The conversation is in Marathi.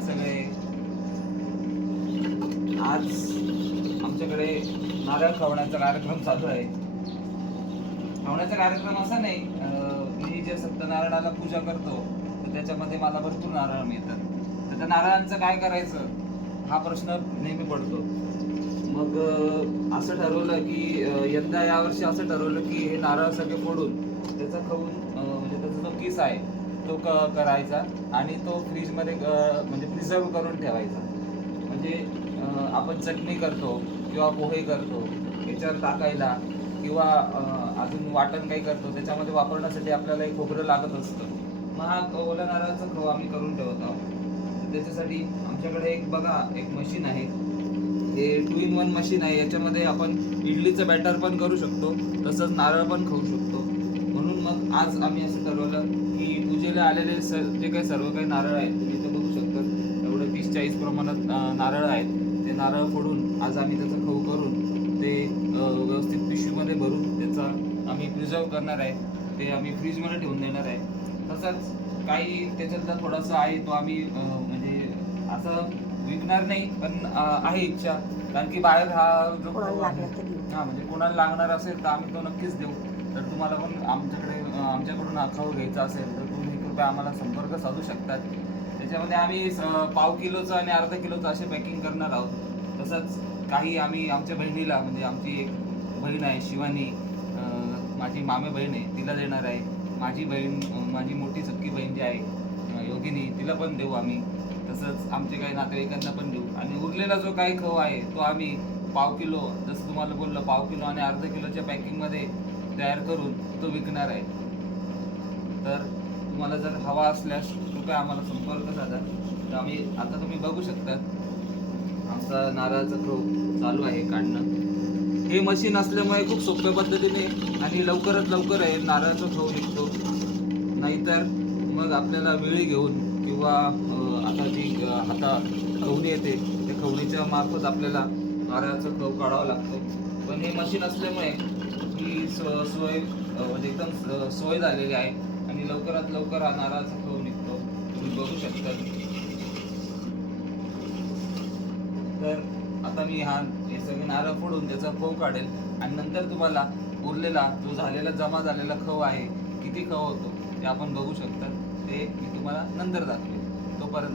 सगळे आज आमच्याकडे नारळ खवण्याचा कार्यक्रम चालू आहे. खवण्याचा कार्यक्रम असा नाही, मी जे सत्यनारायणाला पूजा करतो तर त्याच्यामध्ये मला भरपूर नारळ मिळतात. तर त्या नारळांचं काय करायचं हा प्रश्न नेहमी पडतो. मग असं ठरवलं की यंदा यावर्षी असं ठरवलं की हे नारळ सगळे फोडून त्याचा खवून म्हणजे त्याचा जो किस आहे तो करायचा आणि तो फ्रीजमध्ये म्हणजे प्रिझर्व करून ठेवायचा. म्हणजे आपण चटणी करतो किंवा पोहे करतो याच्यावर टाकायला किंवा अजून वाटण काही करतो त्याच्यामध्ये वापरण्यासाठी आपल्याला एक खोबरं लागत असतं. मग हा ओल्या नारळाचा खव आम्ही करून ठेवत आहोत. त्याच्यासाठी आमच्याकडे एक बघा एक मशीन आहे. हे 2 in 1 मशीन आहे. याच्यामध्ये आपण इडलीचं बॅटर पण करू शकतो तसंच नारळ पण खाऊ शकतो. म्हणून मग आज आम्ही असं ठरवलं की पूजेला आलेले जे काही सर्व काही नारळ आहेत तुम्ही इथं बघू शकता, एवढे 30-40 प्रमाणात नारळ आहेत. ते नारळ फोडून आज आम्ही त्याचं खाऊ करून ते व्यवस्थित पिशवीमध्ये भरून त्याचा आम्ही प्रिझर्व करणार आहे. ते आम्ही फ्रीजमध्ये ठेवून देणार आहे. तसंच काही त्याच्यातला थोडासा आहे तो आम्ही म्हणजे असं विकणार नाही, पण आहे इच्छा, कारण की बाहेर हा जो म्हणजे कोणाला लागणार असेल तर आम्ही तो नक्कीच देऊ. तर तुम्हाला पण आमच्याकडून हा खाऊ घ्यायचा असेल तर तुम्ही कृपया आम्हाला संपर्क साधू शकतात. त्याच्यामध्ये आम्ही पाव किलोचं आणि अर्धा किलोचं असे पॅकिंग करणार आहोत. तसंच काही आम्ही आमच्या बहिणीला म्हणजे आमची एक बहीण आहे शिवानी, माझी मामे बहीण आहे तिला देणार आहे. माझी बहीण माझी मोठी सख्खी बहीण जी आहे योगिनी तिला पण देऊ आम्ही. तसंच आमचे काही नातेवाईकांना पण देऊ आणि उरलेला जो काही खव आहे तो आम्ही पाव किलो, जसं तुम्हाला बोललं पाव किलो आणि अर्धा किलोच्या पॅकिंगमध्ये तयार करून तो विकणार आहे. तर तुम्हाला जर हवा असल्यास कृपया आम्हाला संपर्क साधा. तर आम्ही आता तुम्ही बघू शकता आमचा नारळाचं खव चालू आहे काढणं. हे मशीन असल्यामुळे खूप सोप्या पद्धतीने आणि लवकरात लवकर आहे नारळाचं खव निघतो. नाहीतर मग आपल्याला वेळी घेऊन किंवा आता जी खवणी येते त्या खवणीच्या मार्फत आपल्याला नारळाचं खव काढावं लागतं. पण हे मशीन असल्यामुळे ही सोय म्हणजे एकदम सोय झालेली आहे आणि लवकरात लवकर हा नारळाचा खव निघतो. तुम्ही बघू शकता. तर आता मी हे सगळे नारळ फोडून त्याचा खव काढेल आणि नंतर तुम्हाला उरलेला जो झालेला जमा झालेला खव आहे किती खव होतो ते आपण बघू शकता. ते मी तुम्हाला नंतर दाखवेल. तोपर्यंत